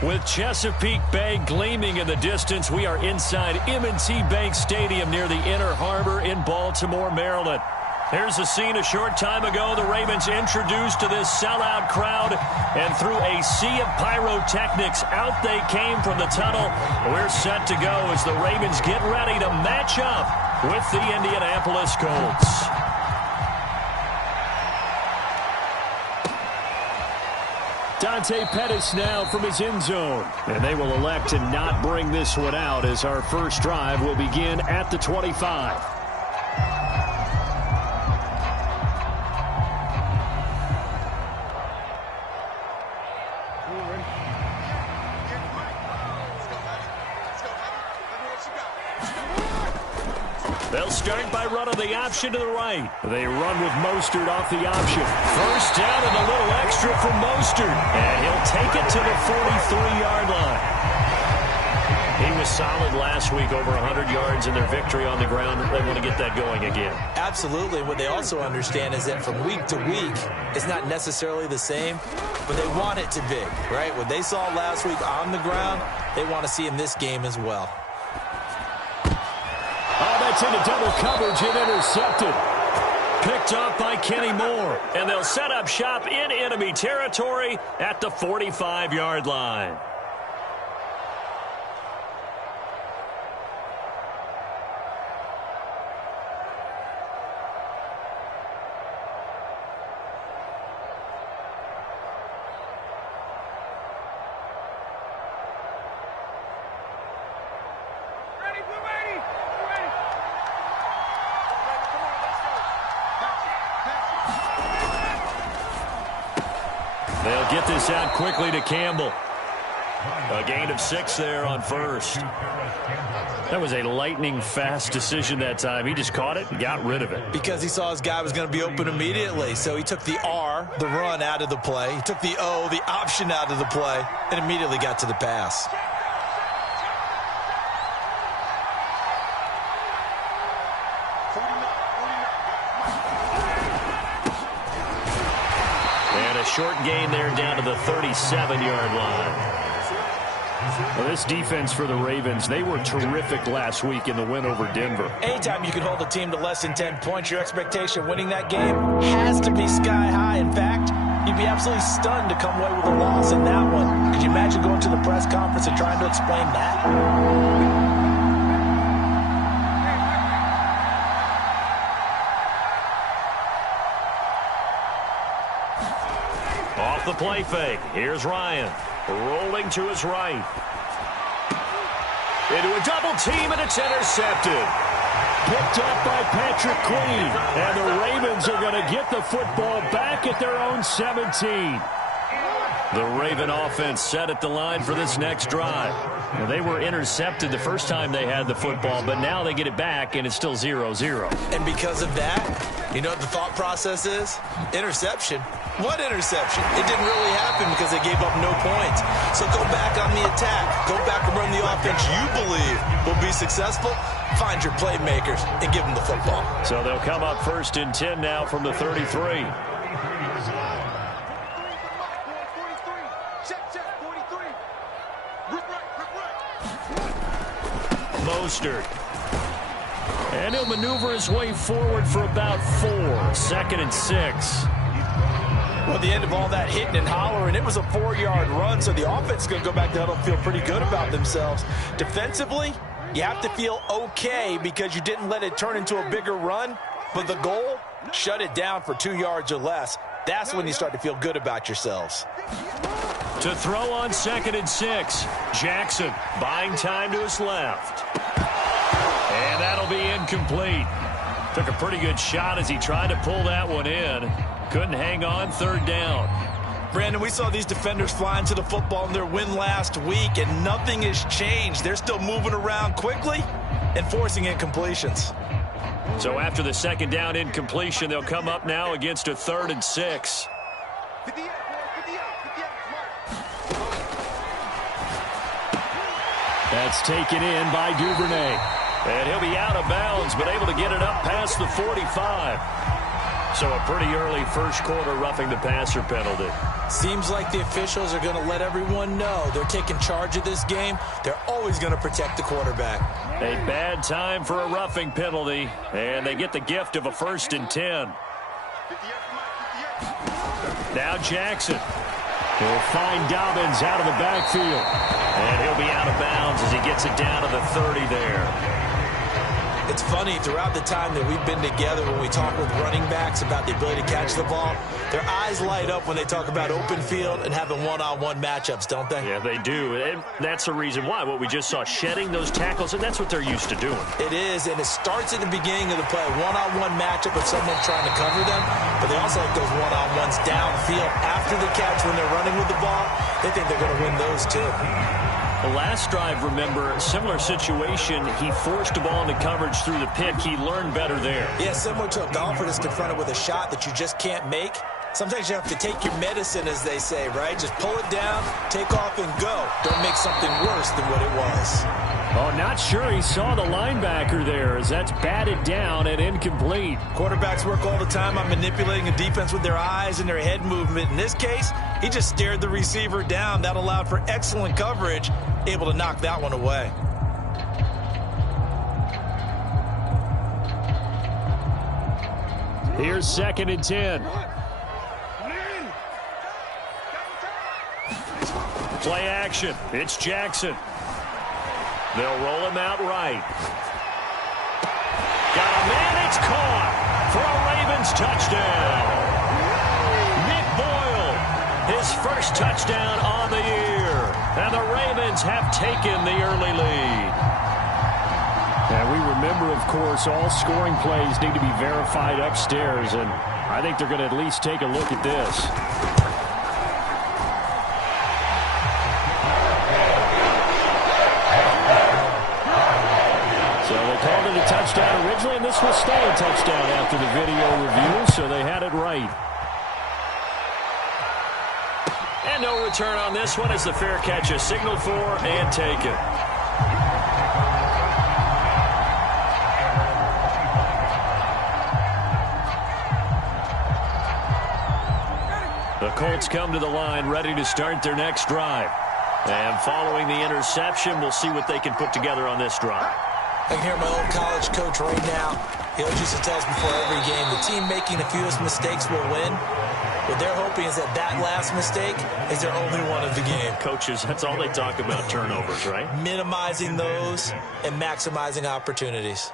With Chesapeake Bay gleaming in the distance, we are inside M&T Bank Stadium near the Inner Harbor in Baltimore, Maryland. Here's a scene a short time ago. The Ravens introduced to this sellout crowd, and through a sea of pyrotechnics, out they came from the tunnel. We're set to go as the Ravens get ready to match up with the Indianapolis Colts. Dante Pettis now from his end zone. And they will elect to not bring this one out as our first drive will begin at the 25. They'll start by running the option to the right. They run with Mostert off the option. First down and a little extra from Mostert. And he'll take it to the 43-yard line. He was solid last week, over 100 yards in their victory on the ground. They want to get that going again. Absolutely. What they also understand is that from week to week, it's not necessarily the same, but they want it to be, right? What they saw last week on the ground, they want to see in this game as well. Oh, that's into double coverage and intercepted. Picked off by Kenny Moore. And they'll set up shop in enemy territory at the 45-yard line. They'll get this out quickly to Campbell. A gain of 6 there on first. That was a lightning-fast decision that time. He just caught it and got rid of it. Because he saw his guy was going to be open immediately. So he took the R, the run, out of the play. He took the O, the option, out of the play, and immediately got to the pass. Short gain there down to the 37-yard line. Well, this defense for the Ravens, they were terrific last week in the win over Denver. Anytime you can hold a team to less than 10 points, your expectation winning that game has to be sky high. In fact, you'd be absolutely stunned to come away with a loss in that one. Could you imagine going to the press conference and trying to explain that? Off the play fake. Here's Ryan. Rolling to his right. Into a double team, and it's intercepted. Picked up by Patrick Queen. And the Ravens are going to get the football back at their own 17. The Raven offense set at the line for this next drive. Now, they were intercepted the first time they had the football, but now they get it back, and it's still 0-0. And because of that, you know what the thought process is? Interception. What interception? It didn't really happen because they gave up no points. So go back on the attack. Go back and run the offense you believe will be successful. Find your playmakers and give them the football. So they'll come up 1st and 10 now from the 33. Mostert. And he'll maneuver his way forward for about 4. 2nd and 6. Well, at the end of all that hitting and hollering, it was a 4-yard run, so the offense is going to go back to huddle and feel pretty good about themselves. Defensively, you have to feel okay because you didn't let it turn into a bigger run, but the goal, shut it down for 2 yards or less. That's when you start to feel good about yourselves. To throw on 2nd and 6. Jackson buying time to his left. And that'll be incomplete. Took a pretty good shot as he tried to pull that one in. Couldn't hang on. 3rd down. Brandon, we saw these defenders flying to the football in their win last week, and nothing has changed. They're still moving around quickly and forcing incompletions. So after the 2nd down incompletion, they'll come up now against a 3rd and 6. That's taken in by Duvernay. And he'll be out of bounds, but able to get it up past the 45. So a pretty early first quarter roughing the passer penalty. Seems like the officials are going to let everyone know they're taking charge of this game. They're always going to protect the quarterback. A bad time for a roughing penalty, and they get the gift of a 1st and 10. Now Jackson. He'll find Dobbins out of the backfield. And he'll be out of bounds as he gets it down to the 30 there. It's funny, throughout the time that we've been together, when we talk with running backs about the ability to catch the ball, their eyes light up when they talk about open field and having one-on-one matchups, don't they? Yeah, they do. And that's the reason why. What we just saw, shedding those tackles, and that's what they're used to doing. It is, and it starts at the beginning of the play. One-on-one matchup with someone trying to cover them, but they also like those one-on-ones downfield after the catch when they're running with the ball. They think they're going to win those too. The last drive, remember, similar situation. He forced the ball into coverage through the pick. He learned better there. Yeah, similar to a golfer that's confronted with a shot that you just can't make. Sometimes you have to take your medicine, as they say, right? Just pull it down, take off, and go. Don't make something worse than what it was. Oh, not sure he saw the linebacker there as that's batted down and incomplete. Quarterbacks work all the time on manipulating a defense with their eyes and their head movement. In this case, he just stared the receiver down. That allowed for excellent coverage, able to knock that one away. Here's 2nd and 10. Play action. It's Jackson. They'll roll him out right. Got a man. It's caught for a Ravens touchdown. Nick Boyle, his first touchdown on the year. And the Ravens have taken the early lead. And we remember, of course, all scoring plays need to be verified upstairs. And I think they're going to at least take a look at this. Touchdown originally, and this will stay a touchdown after the video review, so they had it right. And no return on this one as the fair catch is signaled for and taken. The Colts come to the line ready to start their next drive. And following the interception, we'll see what they can put together on this drive. I can hear my old college coach right now. He always used to tell us before every game, the team making the fewest mistakes will win. What they're hoping is that that last mistake is their only one of the game. Coaches, that's all they talk about, turnovers, right? Minimizing those and maximizing opportunities.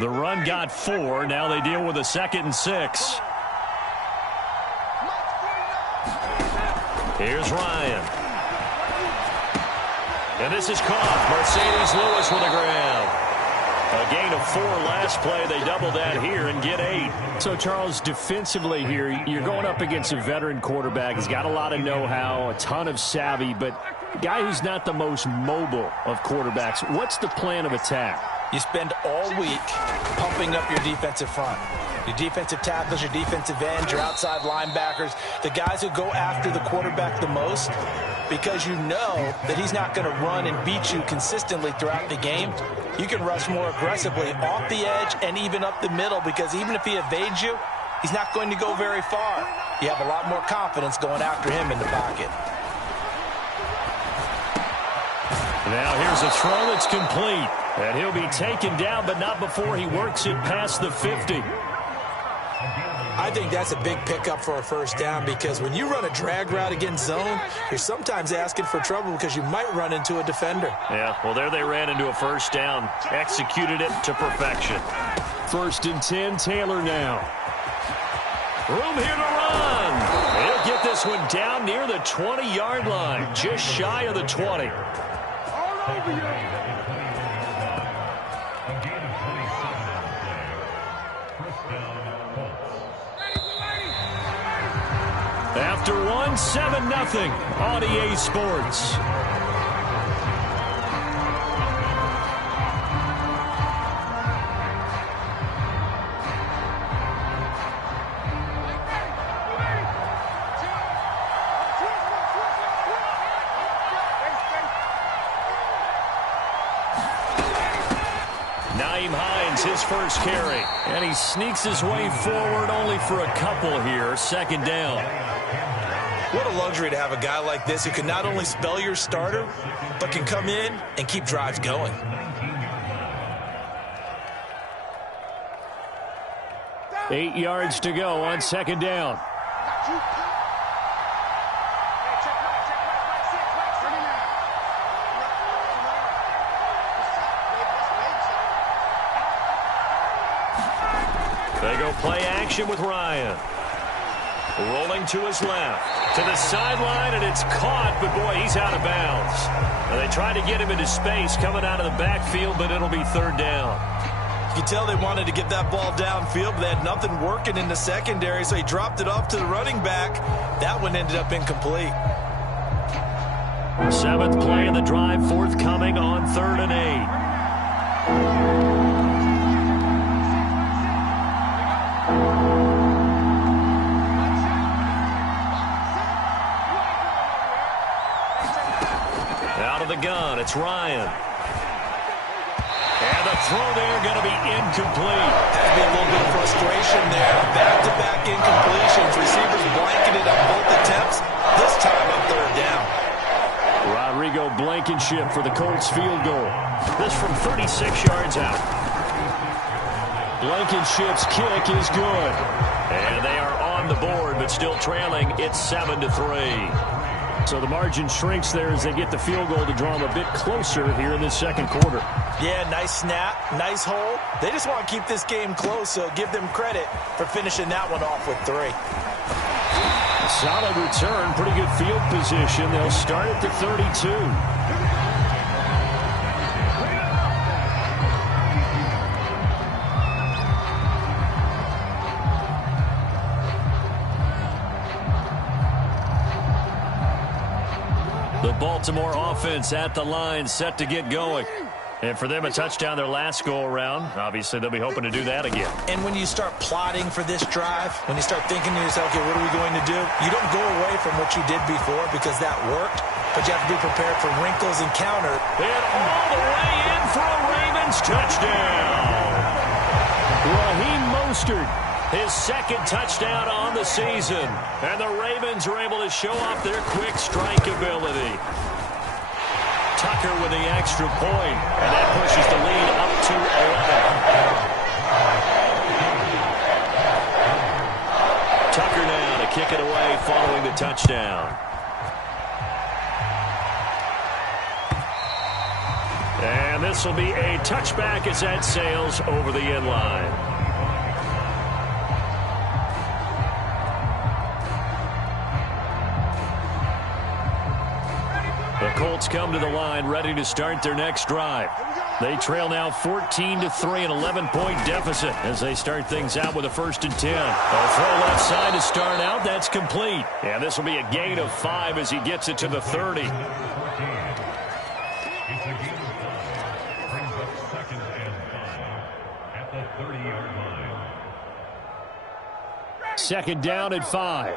The run got 4. Now they deal with a 2nd and 6. Here's Ryan. And this is caught. Mercedes Lewis with the ground. A gain of 4 last play. They double that here and get 8. So, Charles, defensively here, you're going up against a veteran quarterback. He's got a lot of know-how, a ton of savvy, but a guy who's not the most mobile of quarterbacks. What's the plan of attack? You spend all week pumping up your defensive front. Your defensive tackles, your defensive ends, your outside linebackers, the guys who go after the quarterback the most, because you know that he's not going to run and beat you consistently throughout the game. You can rush more aggressively off the edge and even up the middle, because even if he evades you, he's not going to go very far. You have a lot more confidence going after him in the pocket. Now here's a throw that's complete. And he'll be taken down, but not before he works it past the 50. I think that's a big pickup for a first down, because when you run a drag route against zone, you're sometimes asking for trouble because you might run into a defender. Yeah, well, there they ran into a first down. Executed it to perfection. 1st and 10, Taylor now. Room here to run. He'll get this one down near the 20-yard line, just shy of the 20. After 7-0 on EA Sports. Nyheim Hines, his first carry. And he sneaks his way forward only for a couple here. Second down. What a luxury to have a guy like this who can not only spell your starter, but can come in and keep drives going. Eight yards to go on second down. They go play action with Ryan. Rolling to his left. To the sideline, and it's caught, but boy, he's out of bounds. And they tried to get him into space coming out of the backfield, but it'll be third down. You can tell they wanted to get that ball downfield, but they had nothing working in the secondary, so he dropped it off to the running back. That one ended up incomplete. Seventh play of the drive, forthcoming on 3rd and 8. Out of the gun, it's Ryan. And the throw there going to be incomplete. Had to be a little bit of frustration there. Back-to-back incompletions. Receivers blanketed on both attempts. This time on 3rd down. Rodrigo Blankenship for the Colts field goal. This from 36 yards out. Blankenship's kick is good. And they are on the board, but still trailing. It's 7-3. So the margin shrinks there as they get the field goal to draw them a bit closer here in this second quarter. Yeah, nice snap, nice hold. They just want to keep this game close, so give them credit for finishing that one off with 3. Solid return, pretty good field position. They'll start at the 32. The Baltimore offense at the line, set to get going. And for them, a touchdown their last go-around. Obviously, they'll be hoping to do that again. And when you start plotting for this drive, when you start thinking to yourself, okay, what are we going to do? You don't go away from what you did before because that worked, but you have to be prepared for wrinkles and counter. And all the way in for a Ravens touchdown. Raheem Mostert, his second touchdown on the season. And the Ravens are able to show off their quick strike ability. Tucker with the extra point, and that pushes the lead up to 11. Tucker now to kick it away following the touchdown. And this will be a touchback as that sails over the end line. The Colts come to the line ready to start their next drive. They trail now 14-3, an 11-point deficit as they start things out with a 1st and 10. A throw left side to start out. That's complete. And this will be a gain of 5 as he gets it to the 30. Second down at 5.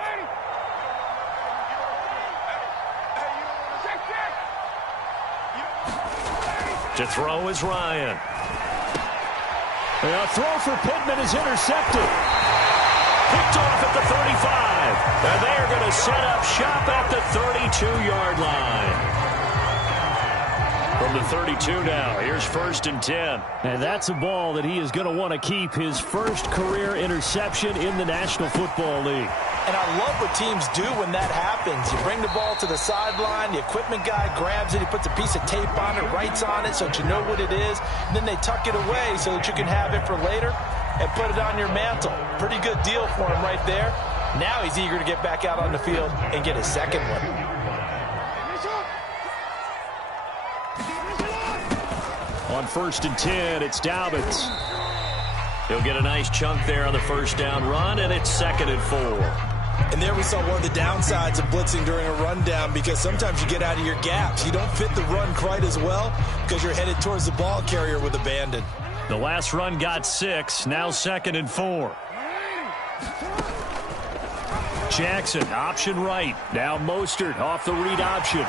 To throw is Ryan. A throw for Pittman is intercepted. Picked off at the 35. And they are going to set up shop at the 32-yard line. From the 32 now, here's 1st and 10. And that's a ball that he is going to want to keep, his first career interception in the National Football League. And I love what teams do when that happens. You bring the ball to the sideline, the equipment guy grabs it, he puts a piece of tape on it, writes on it so that you know what it is, and then they tuck it away so that you can have it for later and put it on your mantle. Pretty good deal for him right there. Now he's eager to get back out on the field and get his second one. On 1st and 10, it's Dobbins. He'll get a nice chunk there on the first down run, and it's 2nd and 4. And there we saw one of the downsides of blitzing during a rundown, because sometimes you get out of your gaps. You don't fit the run quite as well because you're headed towards the ball carrier with abandon. The last run got 6, now 2nd and 4. Jackson, option right. Now Mostert off the read option.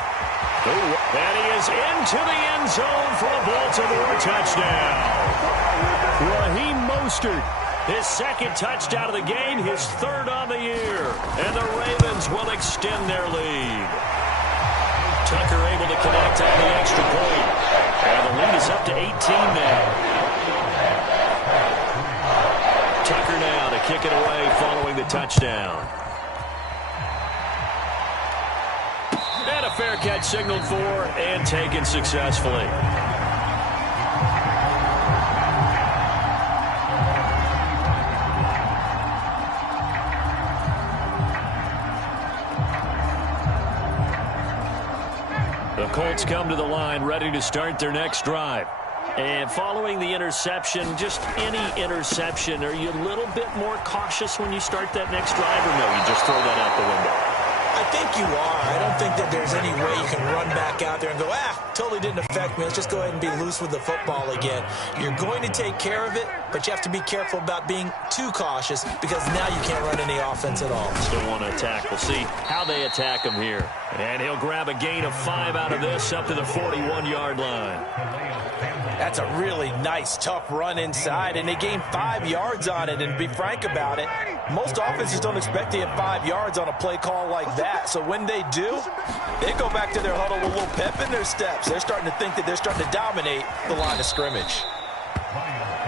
And he is into the end zone for a Baltimore touchdown. boosted. His second touchdown of the game, his third on the year. And the Ravens will extend their lead. Tucker able to connect on the extra point. And the lead is up to 18 now. Tucker now to kick it away following the touchdown. And a fair catch signaled for and taken successfully. The Colts come to the line ready to start their next drive. And following the interception, just any interception, are you a little bit more cautious when you start that next drive, or no, you just throw that out the window? I think you are. I don't think that there's any way you can run back out there and go, totally didn't affect me. Let's just go ahead and be loose with the football again. You're going to take care of it, but you have to be careful about being too cautious because now you can't run any offense at all. Still want to attack. We'll see how they attack him here. And he'll grab a gain of 5 out of this up to the 41-yard line. That's a really nice, tough run inside, and they gained 5 yards on it. And to be frank about it, most offenses don't expect to get 5 yards on a play call like that. So when they do, they go back to their huddle with a little pep in their steps. They're starting to think that they're starting to dominate the line of scrimmage.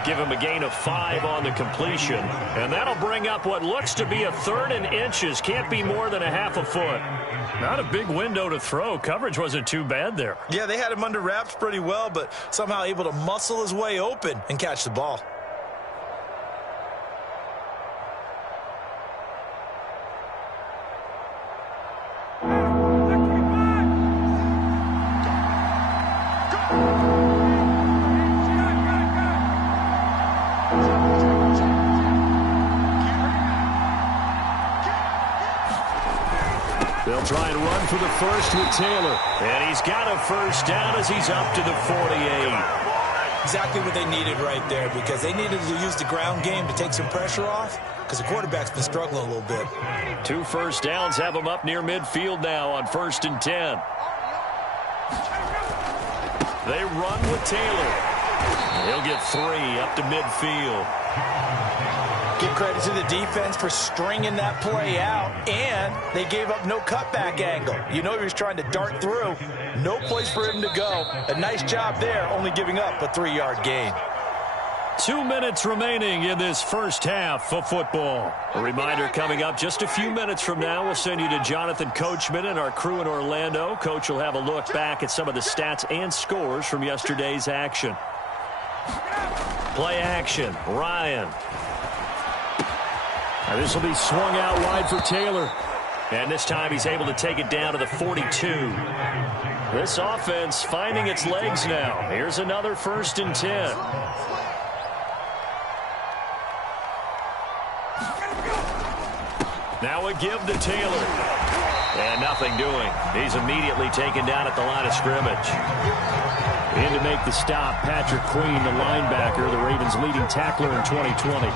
Give him a gain of 5 on the completion. And that'll bring up what looks to be a 3rd and inches. Can't be more than a half a foot. Not a big window to throw. Coverage wasn't too bad there. Yeah, they had him under wraps pretty well, but somehow able to muscle his way open and catch the ball. They'll try and run for the first with Taylor. And he's got a first down as he's up to the 48. Exactly what they needed right there, because they needed to use the ground game to take some pressure off, because the quarterback's been struggling a little bit. 2 first downs have him up near midfield now on 1st and 10. They run with Taylor. He'll get 3 up to midfield. Give credit to the defense for stringing that play out, and they gave up no cutback angle. You know he was trying to dart through. No place for him to go. A nice job there, only giving up a 3-yard gain. 2 minutes remaining in this first half of football. A reminder coming up just a few minutes from now. We'll send you to Jonathan Coachman and our crew in Orlando. Coach will have a look back at some of the stats and scores from yesterday's action. Play action. Ryan. Now this will be swung out wide for Taylor. And this time he's able to take it down to the 42. This offense finding its legs now. Here's another 1st and 10. Now a give to Taylor. And nothing doing. He's immediately taken down at the line of scrimmage. In to make the stop, Patrick Queen, the linebacker, the Ravens' leading tackler in 2020.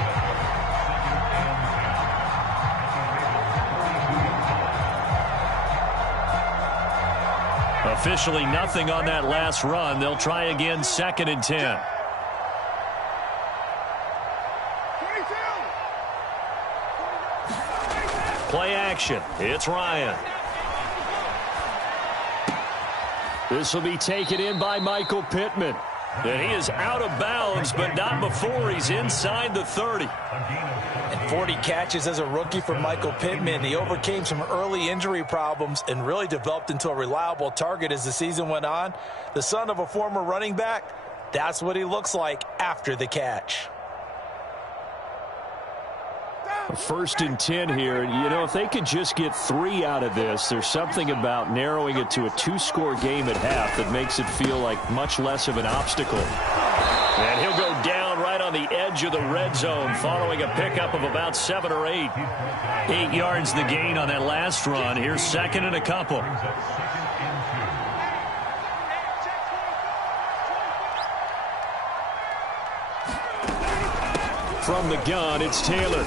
Officially nothing on that last run. They'll try again, 2nd and 10. Play action. It's Ryan. This will be taken in by Michael Pittman. And he is out of bounds, but not before he's inside the 30. And 40 catches as a rookie for Michael Pittman. He overcame some early injury problems and really developed into a reliable target as the season went on. The son of a former running back, that's what he looks like after the catch. 1st and 10 here. You know, if they could just get 3 out of this, there's something about narrowing it to a 2-score game at half that makes it feel like much less of an obstacle. And he'll go down right on the edge of the red zone following a pickup of about 7 or 8. 8 yards the gain on that last run. Here's 2nd and a couple. From the gun, it's Taylor.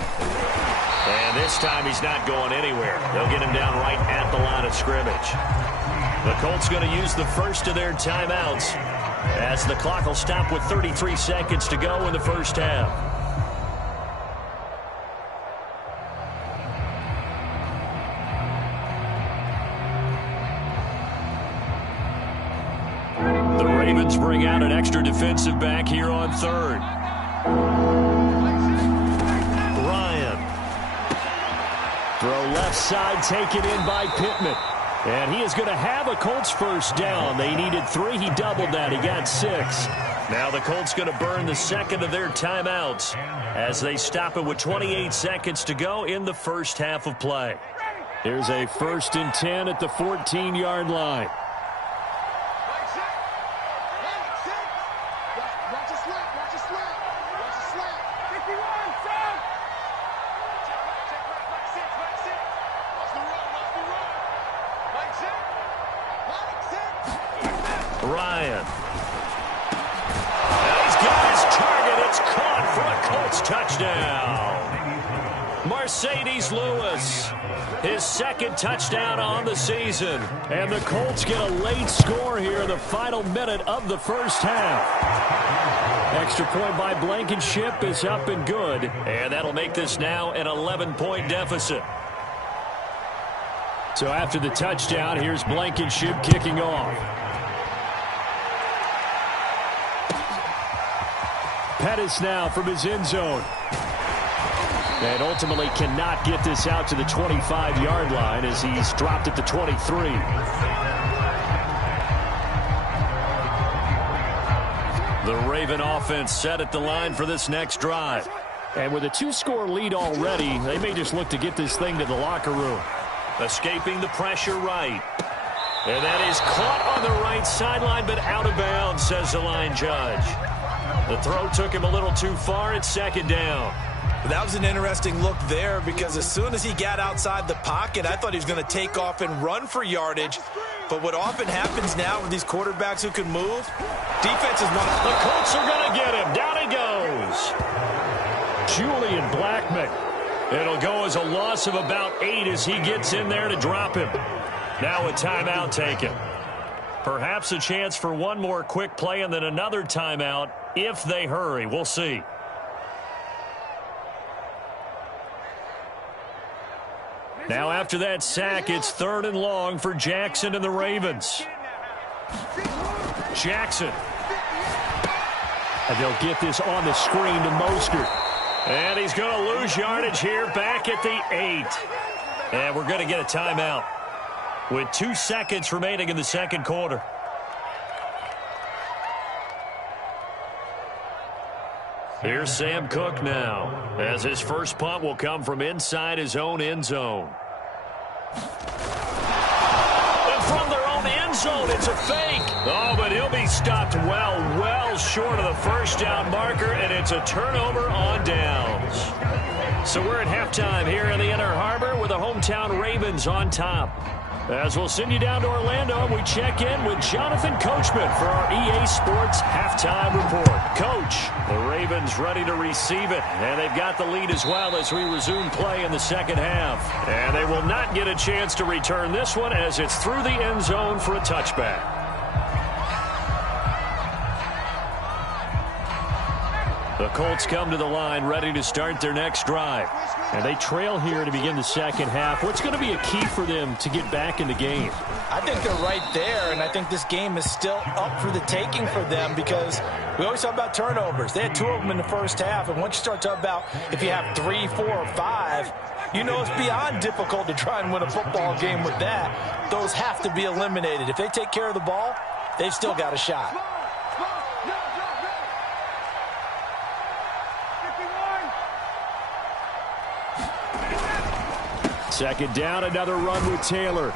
And this time he's not going anywhere. They'll get him down right at the line of scrimmage. The Colts going to use the first of their timeouts as the clock will stop with 33 seconds to go in the first half. Ravens bring out an extra defensive back here on third. Ryan. Throw left side taken in by Pittman. And he is going to have a Colts first down. They needed 3. He doubled that. He got 6. Now the Colts going to burn the second of their timeouts as they stop it with 28 seconds to go in the first half of play. Here's a 1st and 10 at the 14-yard line. Ryan. And he's got his target. It's caught for a Colts touchdown. Mercedes Lewis, his 2nd touchdown on the season. And the Colts get a late score here in the final minute of the first half. Extra point by Blankenship is up and good. And that'll make this now an 11-point deficit. So after the touchdown, here's Blankenship kicking off. Pettis now from his end zone. And ultimately cannot get this out to the 25-yard line as he's dropped at the 23. The Raven offense set at the line for this next drive. And with a 2-score lead already, they may just look to get this thing to the locker room. Escaping the pressure right. And that is caught on the right sideline, but out of bounds, says the line judge. The throw took him a little too far. It's 2nd down. That was an interesting look there because as soon as he got outside the pocket, I thought he was going to take off and run for yardage. But what often happens now with these quarterbacks who can move, defenses want to... The Colts are going to get him. Down he goes. Julian Blackman. It'll go as a loss of about 8 as he gets in there to drop him. Now a timeout taken. Perhaps a chance for one more quick play and then another timeout if they hurry. We'll see. Now after that sack, it's 3rd and long for Jackson and the Ravens. Jackson. And they'll get this on the screen to Mostert. And he's going to lose yardage here back at the 8. And we're going to get a timeout with 2 seconds remaining in the second quarter. Here's Sam Cook now, as his first punt will come from inside his own end zone. And from their own end zone, it's a fake. Oh, but he'll be stopped well short of the first down marker, and it's a turnover on downs. So we're at halftime here in the Inner Harbor with the hometown Ravens on top. As we'll send you down to Orlando, we check in with Jonathan Coachman for our EA Sports Halftime Report. Coach, the Ravens ready to receive it, and they've got the lead as well as we resume play in the second half. And they will not get a chance to return this one as it's through the end zone for a touchback. The Colts come to the line ready to start their next drive. And they trail here to begin the second half. What's going to be a key for them to get back in the game? I think they're right there, and I think this game is still up for the taking for them because we always talk about turnovers. They had 2 of them in the first half, and once you start talking about if you have 3, 4, or 5, you know it's beyond difficult to try and win a football game with that. Those have to be eliminated. If they take care of the ball, they've still got a shot. Second down, another run with Taylor.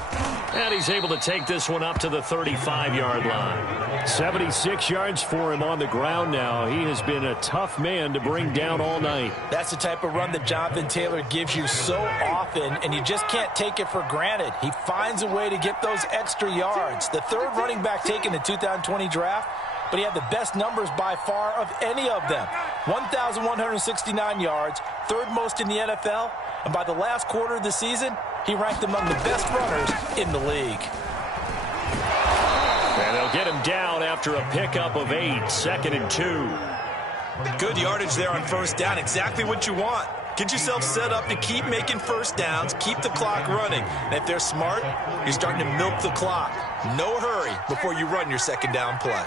And he's able to take this one up to the 35-yard line. 76 yards for him on the ground now. He has been a tough man to bring down all night. That's the type of run that Jonathan Taylor gives you so often, and you just can't take it for granted. He finds a way to get those extra yards. The 3rd running back taken in the 2020 draft, but he had the best numbers by far of any of them. 1,169 yards, 3rd most in the NFL. And by the last quarter of the season, he ranked among the best runners in the league. And they'll get him down after a pickup of 8, 2nd and 2. Good yardage there on first down, exactly what you want. Get yourself set up to keep making first downs, keep the clock running. And if they're smart, you're starting to milk the clock. No hurry before you run your second down play.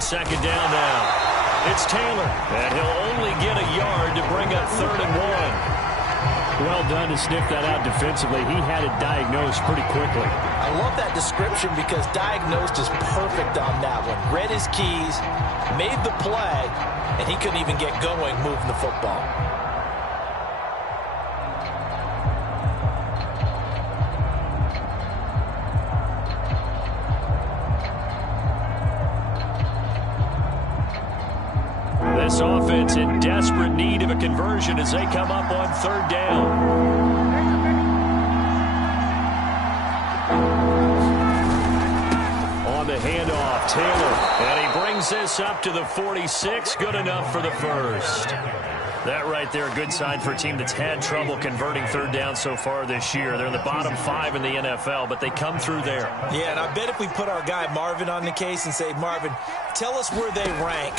on second down now. It's Taylor, and he'll only get a yard to bring up 3rd and 1. Well done to sniff that out defensively. He had it diagnosed pretty quickly. I love that description because diagnosed is perfect on that one. Read his keys, made the play, and he couldn't even get going moving the football. This offense in desperate need of a conversion as they come up on 3rd down. On the handoff, Taylor, and he brings this up to the 46. Good enough for the first. That right there, a good sign for a team that's had trouble converting 3rd down so far this year. They're in the bottom 5 in the NFL, but they come through there. Yeah, and I bet if we put our guy Marvin on the case and say, Marvin, tell us where they rank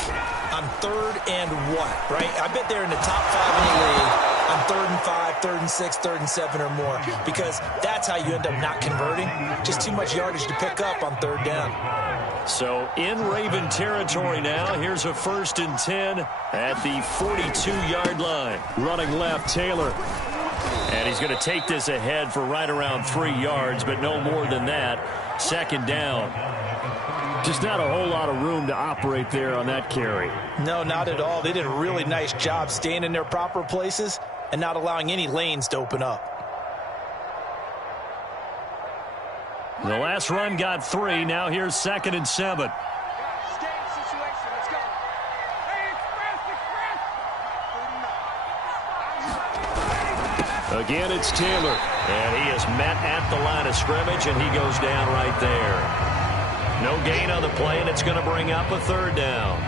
on 3rd and what, right? I bet they're in the top 5 in the league on 3rd and 5, 3rd and 6, 3rd and 7 or more, because that's how you end up not converting. Just too much yardage to pick up on 3rd down. So in Raven territory now. Here's a 1st and 10 at the 42-yard line. Running left, Taylor. And he's going to take this ahead for right around 3 yards, but no more than that. 2nd down. Just not a whole lot of room to operate there on that carry. No, not at all. They did a really nice job staying in their proper places and not allowing any lanes to open up. The last run got 3. Now here's 2nd and 7. Again, it's Taylor. And he is met at the line of scrimmage, and he goes down right there. No gain on the play, and it's going to bring up a 3rd down.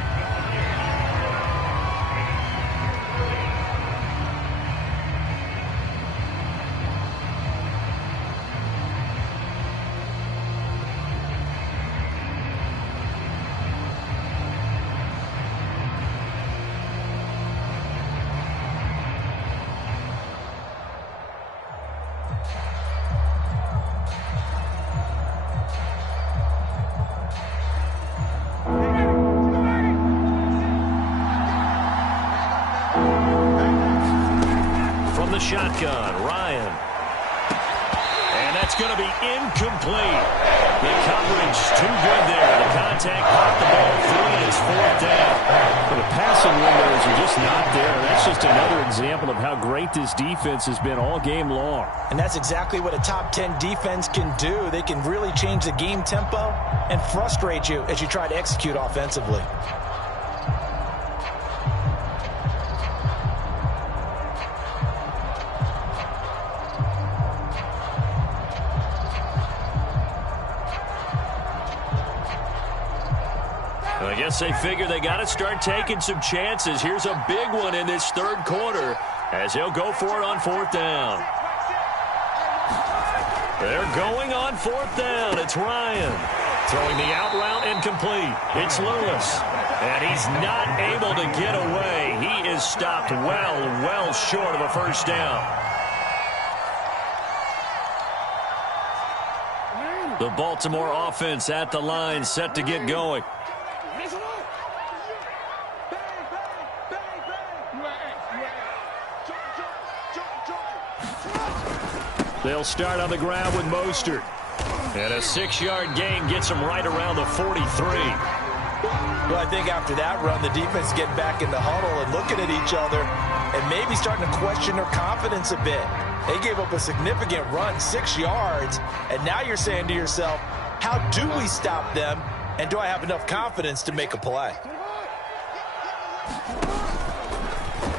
Shotgun, Ryan. And that's going to be incomplete. The coverage too good there. The contact popped the ball through, and it's 4th down. But the passing windows are just not there. That's just another example of how great this defense has been all game long. And that's exactly what a top 10 defense can do. They can really change the game tempo and frustrate you as you try to execute offensively. I guess they figure they got to start taking some chances. Here's a big one in this 3rd quarter as he'll go for it on 4th down. They're going on 4th down. It's Ryan. Throwing the out route incomplete. It's Lewis. And he's not able to get away. He is stopped well short of a 1st down. The Baltimore offense at the line, set to get going. They'll start on the ground with Mostert. And a 6-yard gain gets him right around the 43. Well, I think after that run, the defense is getting back in the huddle and looking at each other and maybe starting to question their confidence a bit. They gave up a significant run, 6 yards, and now you're saying to yourself, how do we stop them, and do I have enough confidence to make a play?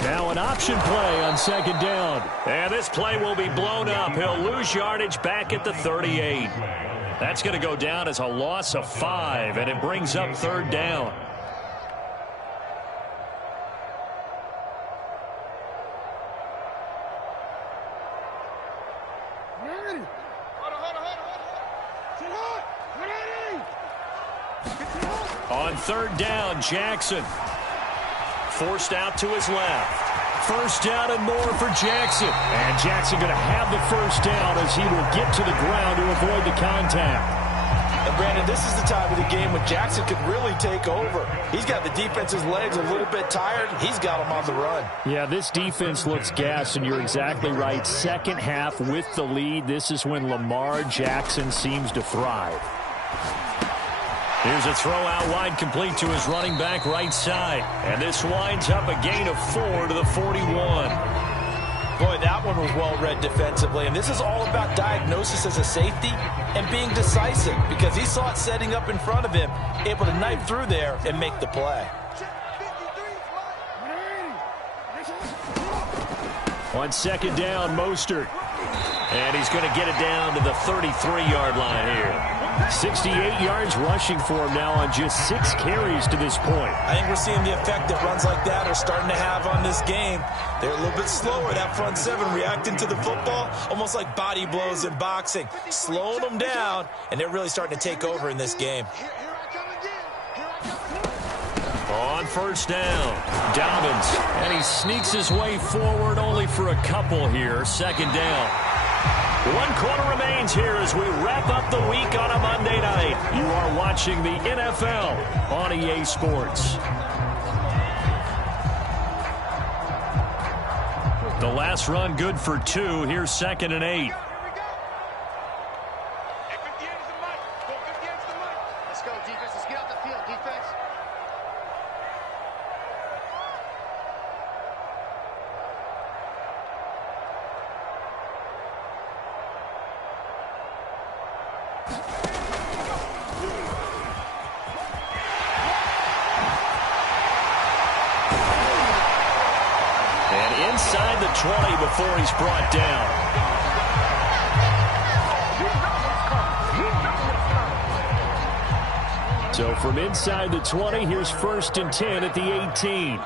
Now an option play on 2nd down. And this play will be blown up. He'll lose yardage back at the 38. That's going to go down as a loss of 5, and it brings up 3rd down. On 3rd down, Jackson. Forced out to his left. 1st down and more for Jackson. And Jackson going to have the 1st down as he will get to the ground to avoid the contact. And Brandon, this is the time of the game when Jackson could really take over. He's got the defense's legs a little bit tired. He's got them on the run. Yeah, this defense looks gassed, and you're exactly right. Second half with the lead, this is when Lamar Jackson seems to thrive. Here's a throw out wide, complete to his running back right side. And this winds up a gain of 4 to the 41. Boy, that one was well read defensively. And this is all about diagnosis as a safety and being decisive, because he saw it setting up in front of him, able to knife through there and make the play. On second down, Mostert. And he's going to get it down to the 33-yard line here. 68 yards rushing for him now on just 6 carries to this point. I think we're seeing the effect that runs like that are starting to have on this game. They're a little bit slower, that front seven, reacting to the football, almost like body blows in boxing, slowing them down, and they're really starting to take over in this game. On first down, Dobbins, and he sneaks his way forward only for a couple here. Second down. 1 quarter remains here as we wrap up the week on a Monday night. You are watching the NFL on EA Sports. The last run good for 2. Here's 2nd and 8. Let's go, defense. Let's get out the field, defense. And inside the 20 before he's brought down. So from inside the 20, here's 1st and 10 at the 18.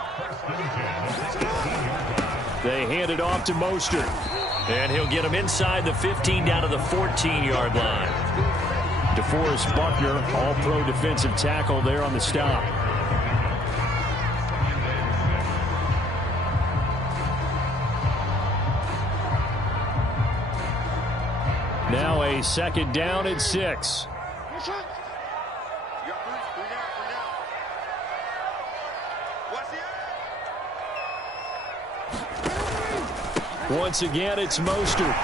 They hand it off to Mostert. And he'll get him inside the 15 down to the 14-yard line. DeForest Buckner, all-pro defensive tackle there on the stop. Now a 2nd down and 6. Once again, it's Mostert.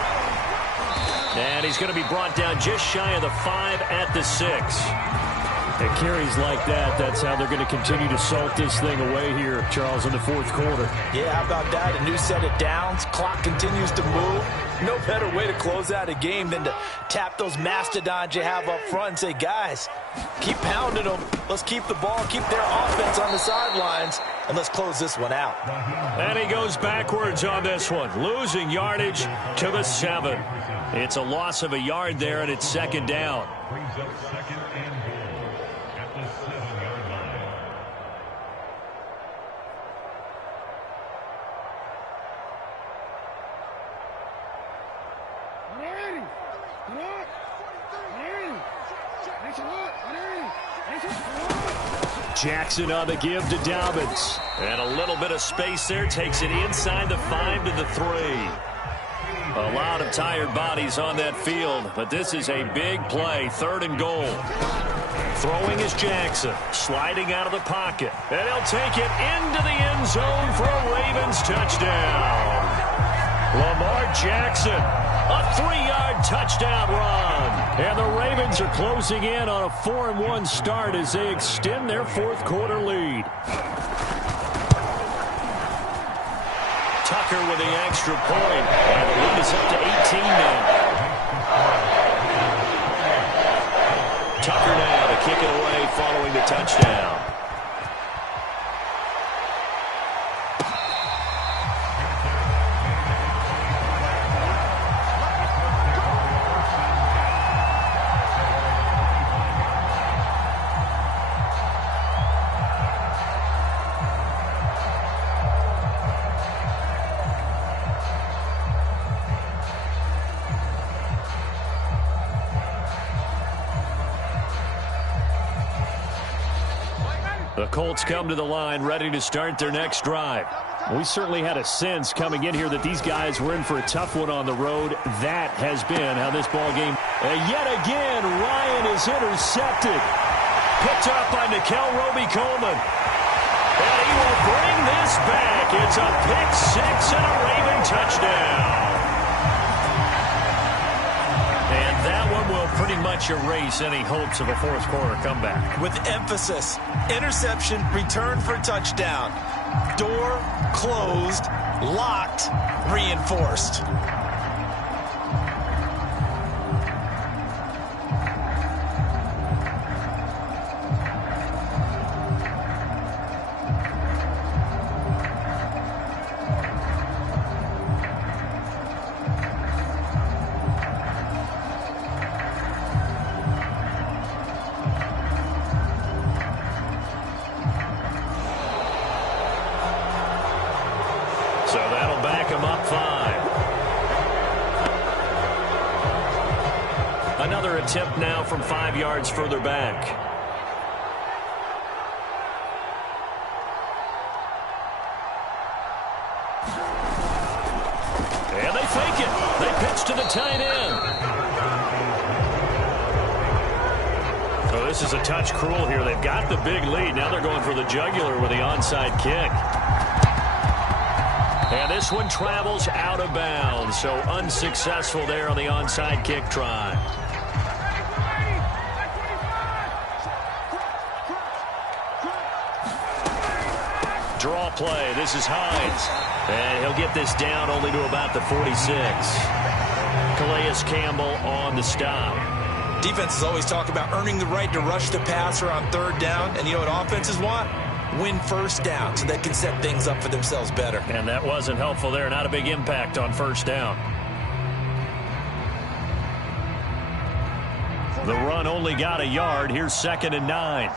And he's going to be brought down just shy of the 5 at the 6. It carries like that. That's how they're going to continue to salt this thing away here, Charles, in the 4th quarter. Yeah, how about that? A new set of downs. Clock continues to move. No better way to close out a game than to tap those mastodons you have up front and say, guys, keep pounding them. Let's keep the ball, keep their offense on the sidelines, and let's close this one out. And he goes backwards on this one, losing yardage to the 7. It's a loss of a yard there, and it's 2nd down. Jackson on the give to Dobbins. And a little bit of space there. Takes it inside the 5 to the 3. A lot of tired bodies on that field, but this is a big play. 3rd and goal. Throwing is Jackson. Sliding out of the pocket. And he'll take it into the end zone for a Ravens touchdown. Lamar Jackson, a 3-yard touchdown run. And the Ravens are closing in on a 4-1 start as they extend their 4th quarter lead. Tucker with the extra point. And the lead is up to 18 now. Tucker now to kick it away following the touchdown. The Colts come to the line ready to start their next drive. We certainly had a sense coming in here that these guys were in for a tough one on the road. That has been how this ball game. And yet again, Ryan is intercepted. Picked up by Nickel Roby-Coleman. And he will bring this back. It's a pick six and a Raven touchdown. And that one will pretty much erase any hopes of a fourth quarter comeback. With emphasis, interception, return for touchdown. Door closed, locked, reinforced. So that'll back him up 5. Another attempt now from 5 yards further back. And they fake it. They pitch to the tight end. So this is a touch cruel here. They've got the big lead. Now they're going for the jugular with the onside kick. And this one travels out of bounds, so unsuccessful there on the onside kick try. Draw play. This is Hines. And he'll get this down only to about the 46. Calais Campbell on the stop. Defenses always talk about earning the right to rush the passer on third down. And you know what offenses want? Win first down so they can set things up for themselves better. And that wasn't helpful there. Not a big impact on first down. The run only got a yard. Here's 2nd and 9.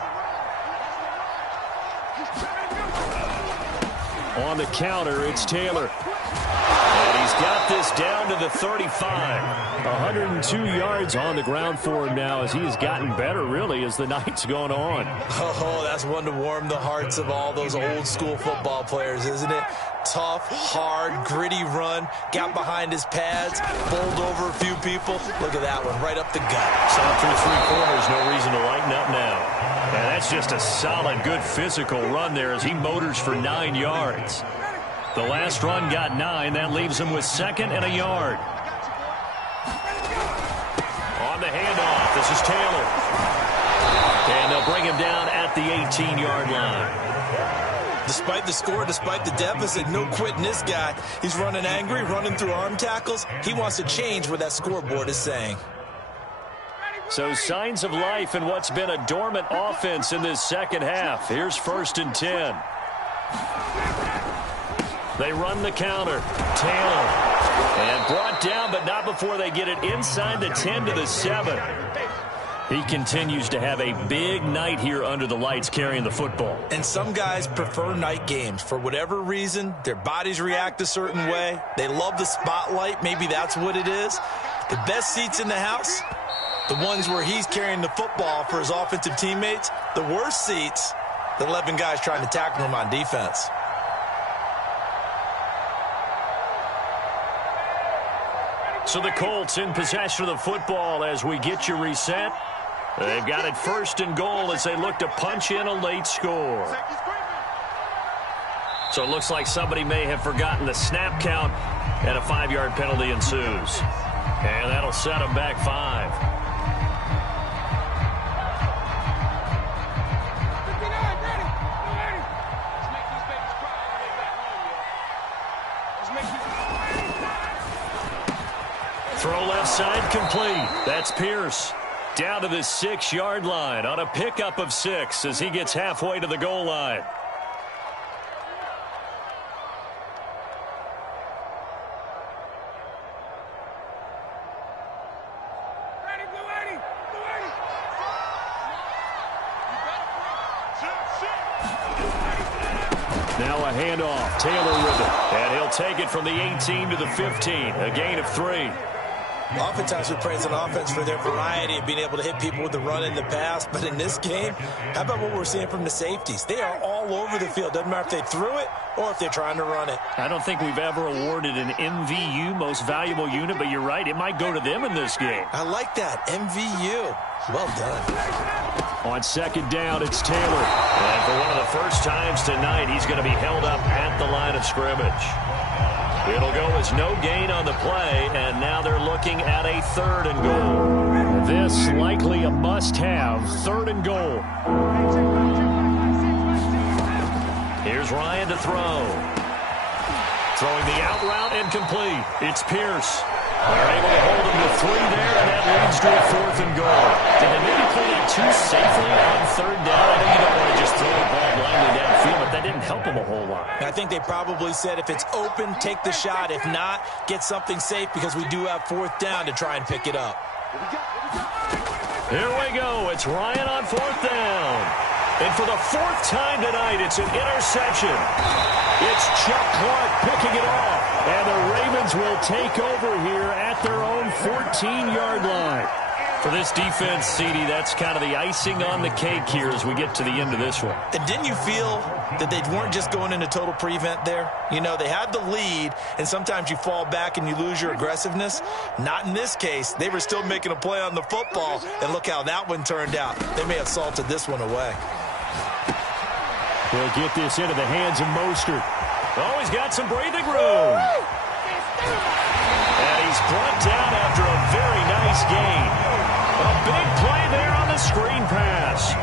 On the counter, it's Taylor. And he's got this down to the 35. 102 yards on the ground for him now as he has gotten better, really, as the night's gone on. Oh, that's one to warm the hearts of all those old-school football players, isn't it? Tough, hard, gritty run. Got behind his pads, bowled over a few people. Look at that one, right up the gut. Saw through 3 quarters, no reason to lighten up now. And that's just a solid, good physical run there as he motors for 9 yards. The last run got 9. That leaves him with 2nd and a yard. On the handoff, this is Taylor. And they'll bring him down at the 18-yard line. Despite the score, despite the deficit, no quitting this guy. He's running angry, running through arm tackles. He wants to change what that scoreboard is saying. So signs of life in what's been a dormant offense in this second half. Here's 1st and 10. They run the counter. Taylor. And brought down, but not before they get it inside the 10 to the 7. He continues to have a big night here under the lights carrying the football. And some guys prefer night games. For whatever reason, their bodies react a certain way. They love the spotlight. Maybe that's what it is. The best seats in the house, the ones where he's carrying the football for his offensive teammates. The worst seats, the 11 guys trying to tackle him on defense. So the Colts in possession of the football as we get you reset. They've got it 1st and goal as they look to punch in a late score. So it looks like somebody may have forgotten the snap count, and a 5-yard penalty ensues. And that'll set them back 5. Throw left side complete. That's Pierce. Down to the 6-yard line on a pickup of 6 as he gets halfway to the goal line. Now a handoff. Taylor with it. And he'll take it from the 18 to the 15. A gain of 3. Oftentimes we praise an offense for their variety of being able to hit people with the run in the pass. But in this game, how about what we're seeing from the safeties? They are all over the field. Doesn't matter if they threw it or if they're trying to run it. I don't think we've ever awarded an MVU, most valuable unit, but you're right. It might go to them in this game. I like that. MVU. Well done. On second down, it's Taylor. And for one of the first times tonight, he's going to be held up at the line of scrimmage. It'll go as no gain on the play, and now they're looking at a 3rd and goal. This likely a must-have, 3rd and goal. Here's Ryan to throw. Throwing the out route incomplete. It's Pierce. They're able to hold him to 3 there, and that leads to a 4th and goal. Did they maybe play that too safely on 3rd down? I know you don't want to just throw the ball blindly downfield, but that didn't help him a whole lot. I think they probably said if it's open, take the shot. If not, get something safe because we do have 4th down to try and pick it up. Here we go. It's Ryan on 4th down. And for the 4th time tonight, it's an interception. It's Chuck Clark picking it off. And the Ravens will take over here at their own 14-yard line. For this defense, CD, that's kind of the icing on the cake here as we get to the end of this one. And didn't you feel that they weren't just going into total prevent there? You know, they had the lead, and sometimes you fall back and you lose your aggressiveness. Not in this case. They were still making a play on the football, and look how that one turned out. They may have salted this one away. They'll get this into the hands of Mostert. Oh, he's got some breathing room. And he's brought down after a very nice gain. A big play there on the screen pass.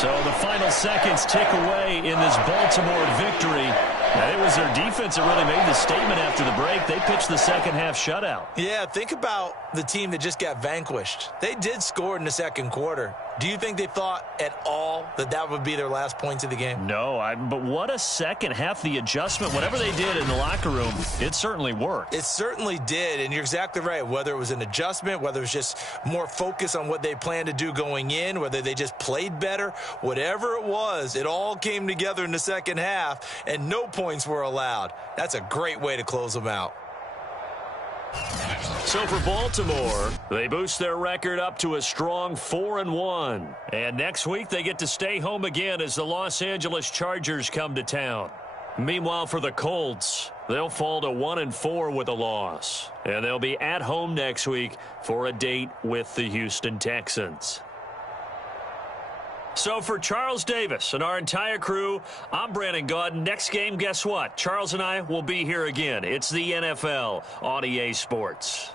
So the final seconds tick away in this Baltimore victory. And it was their defense that really made the statement after the break. They pitched the second-half shutout. Yeah, think about the team that just got vanquished. They did score in the second quarter. Do you think they thought at all that that would be their last points of the game? No, but what a second half. The adjustment, whatever they did in the locker room, it certainly worked. It certainly did, and you're exactly right. Whether it was an adjustment, whether it was just more focus on what they planned to do going in, whether they just played better, whatever it was, it all came together in the second half, and no points were allowed. That's a great way to close them out. So for Baltimore, they boost their record up to a strong 4-1. And next week, they get to stay home again as the Los Angeles Chargers come to town. Meanwhile, for the Colts, they'll fall to 1-4 with a loss. And they'll be at home next week for a date with the Houston Texans. So for Charles Davis and our entire crew, I'm Brandon Gaudin. Next game, guess what? Charles and I will be here again. It's the NFL on EA Sports.